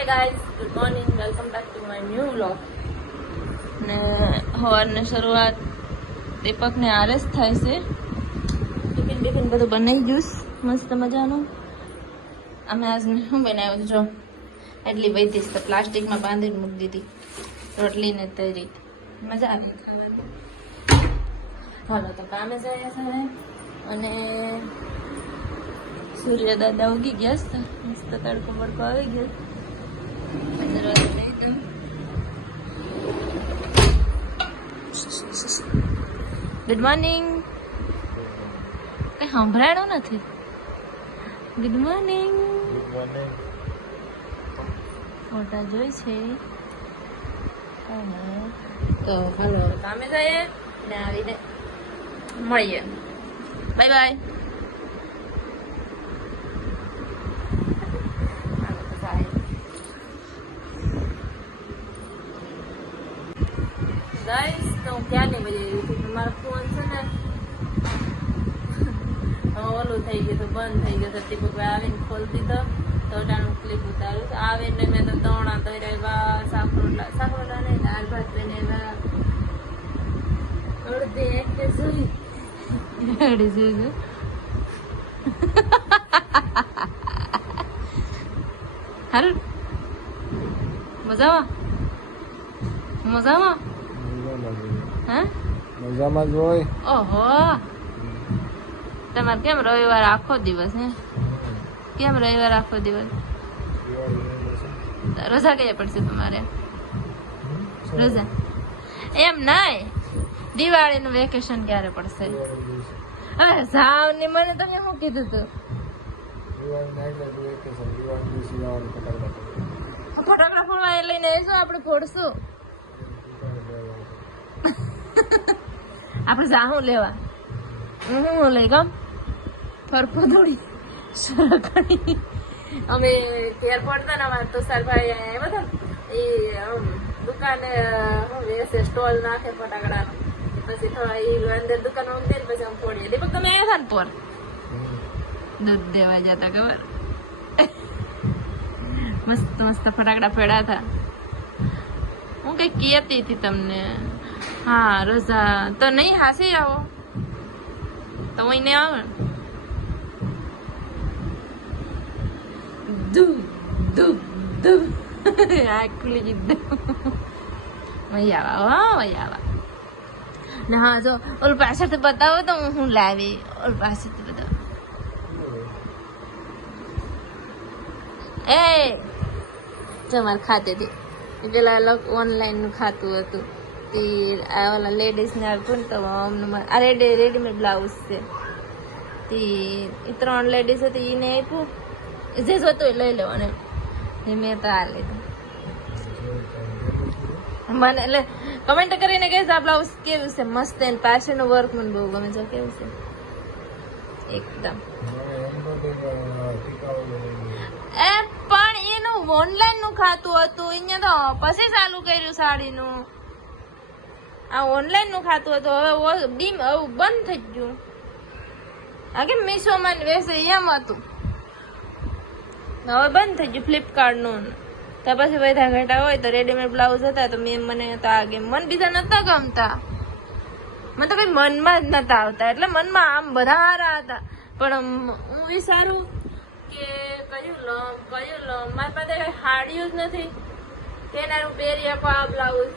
Hey guys, good morning. Welcome back to my new vlog. ને સવારની શરૂઆત દીપકને આરસ થાય છે. ટિફિન બધું બનાવી ગયું મસ્ત મજાનું. અમે આજ શું બનાવ્યું જો એટલી વૈધી તો પ્લાસ્ટિકમાં બાંધીને મૂકી દીધી રોટલી ને તરી. મજા આવે ખાવાની. હાલો તો કામે જાય છે અને સૂર્ય દાદા ઉગી ગયા છે. મસ્ત તડકો બડકો આવી ગયો. Good morning. કઈ સંભળાણું નથી. Good morning. ફોટા જોઈ છે તો હાલો કામે જઈએ ને આવીને મળીએ. Bye bye. ગાઈસ તો હું ક્યાં નહીં બજી રહી હતી. મારો ફોન છે ને ઓલું થઈ ગયું હતું, બંધ થઈ ગયું હતું. દીપકભાઈ આવીને ખોલી દીધો તો ટાણું ક્લિપ ઉતાર્યું. આવીને મેં તો તોણા તોર્યા, શાક રોટલા નહીં દાળ ભાત બનાવ્યા. અડધી એક સુઈ હારું મજામાં હા મજામાં જ હોય. ઓહો તમારે કેમ રવિવાર આખો દિવસ હે? કેમ રવિવાર આખો દિવસ? રજા કયા પડશે તમારે? રજા એમ નહીં, દિવાળી નું વેકેશન ક્યારે પડશે? હવે જાવ ને મને તમે શું કીધું તું? ફટાકડા ફોડવા લઈને આવીશું આપણે, ફોડશું આપણે. જાહું લેવા હું લઈ ગમ ફરફો દોડી સરકડી. અમે ઘેર પડતા ને અમારે તો સરભાઈ આવ્યા હતા. એ દુકાને વેસે સ્ટોલ નાખે ફટાકડાનો. પછી થોડા એ અંદર દુકાન ઉમદે પછી આમ ફોડીએ. દીપક તમે આવ્યા હતા ને પર દૂધ દેવા જતા ખબર? મસ્ત મસ્ત ફટાકડા પડ્યા હતા. હું કઈ કહેતી હતી તમને. હા રજા તો નહીં હાસી આવો તો હું નહીં આવે. આ ખુલી કીધું વહી આવા ને. હા જો ઓલ પાછળથી બતાવો તો હું લાવી. ઓલ પાછળથી બતાવો. એ તમારે ખાતે હતી પેલા અલગ ઓનલાઈન નું ખાતું હતું. ઓલા લેડીઝ ને આવતું ને તો આ રેડીમેડ બ્લાઉઝ છે. એ 3 લેડીઝ હતી એને આપ્યું. જે જોતું એ લઈ લેવાનું. મેં તો આ લીધું. મને એટલે કમેન્ટ કરીને કહેશે આ બ્લાઉઝ કેવું છે? મસ્ત. એને પાછળનું વર્ક મને બહુ ગમે છે. કેવું છે એકદમ. એ પણ એનું ઓનલાઈન નું ખાતું હતું. અહીંયા તો પછી ચાલુ કર્યું સાડીનું. આ ઓનલાઈન નું ખાતું હતું. હવે બંધ થઈ ગયું. આ કે મીશોમાં વેસે એમ હતું. હવે બંધ થઈ ગયું ફ્લિપકાર્ટ નું. તો પછી બધા ઘટા હોય તો રેડીમેડ બ્લાઉઝ હતા તો મને તો આ ગેમ મન બીજા નતા ગમતા. મને તો કઈ મનમાં જ નતા આવતા. એટલે મનમાં આમ બધા હારા હતા પણ હું વિચારું કે કયું લમ. મારી પાસે કઈ હાડીઓ જ નથી તેના હું પહેરી આપો આ બ્લાઉઝ.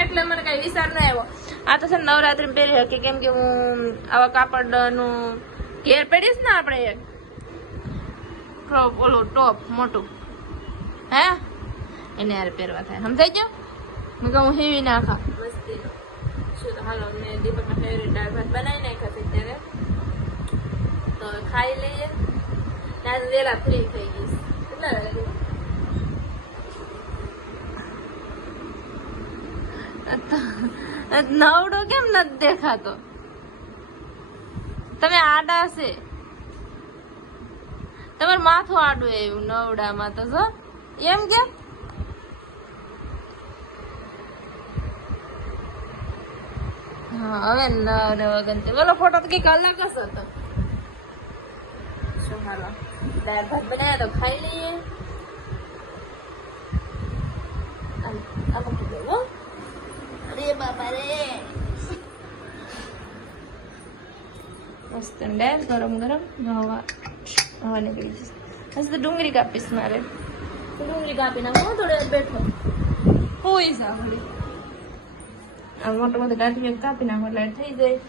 એટલે મને કઈ વિચાર ન આવ્યો. આ તો છે નવરાત્રી પહેરી શકે કેમ કે હું આવા કાપડ નું ઘેર પહેરીશ ને આપણે એક ઓલું ટોપ મોટું હે એને યાર પહેરવા થાય. સમજાઈ ગયો? મેં કહું હેવી નાખા મસ્તી શું. તો હાલો મેં દીપકના ફેવરેટ દાળ ભાત બનાવી નાખ્યા છે ત્યારે તો ખાઈ લઈએ. ત્યાં વેલા ફ્રી થઈ ગઈશ. કેટલા વાગે? નવડો કેમ નથી દેખાતો? તમે આડા છે. તમારું માથું આડું એવું નવડામાં તો જો એમ કેમ? હા હવે નવ વગન બોલો. ફોટો તો કઈક અલગ જ હતો. શું હાલો દાળ ભાત બનાવ્યા તો ખાઈ લઈએ. આ મૂકી દઉં હો. અરે બાપા રે મસ્ત ડેર ગરમ ગરમ હવા નીકળી જશે. હજી તો ડુંગળી કાપીશ મારે. ડુંગળી કાપી નાખો થોડી વાર બેઠો હોય સાંભળી. આ મોટો મોટો ગાંઠિયો કાપી નાખો એટલે થઈ જાય.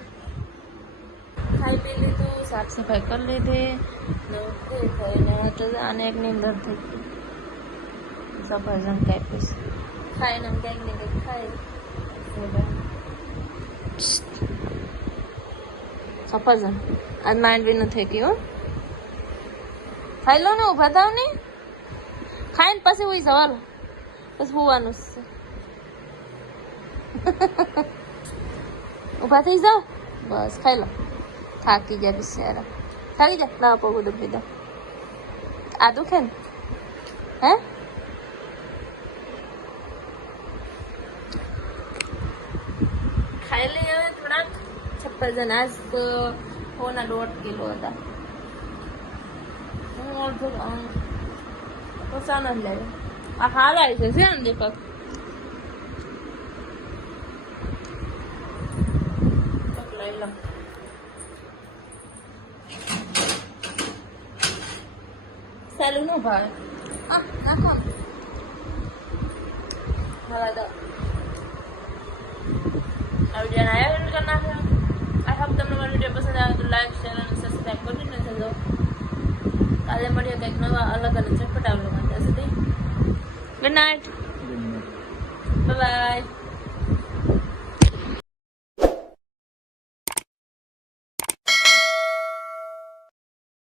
ખાઈ પી લીધું, સાફ સફાઈ કરી લીધી ને આને એક નીંદર થઈ ગઈ. સફરજન કાપીશ ખાઈને કંઈક ને કંઈક ખાઈ. સફરજન આજ માઇન્ડ બી નથી ગયું. ખાઈ લો ને, ઉભા થાવ ને, ખાઈને પછી હોય સવાલ પછી હોવાનું છે. ઉભા થઈ જાઓ બસ, ખાઈ લો. થાકી ગયા બિચારા, થાકી જા. લાવ પગું દુખી દો. આ દુખે ને હે? ખાઈ લઈ હવે થોડાક સફરજન. આજ 1.5 કિલો હતા. હું અડધો ઓછા નથી લેવું. આ હારા છે ને દીપક? લઈ લો. સારું ન ભાવે. નાખો હવા દો. આ વિડીયોને આયોજન કરી નાખ્યો. આ હોપ તમને મારો વિડીયો પસંદ આવે તો લાઈક શેર અને સબસ્ક્રાઈબ કરી ન થજો. કાલે મળીએ કંઈક નવા અલગ અને ચટપટા વ્લોગમાં. ત્યાં સુધી ગુડ નાઇટ, બાય બાય.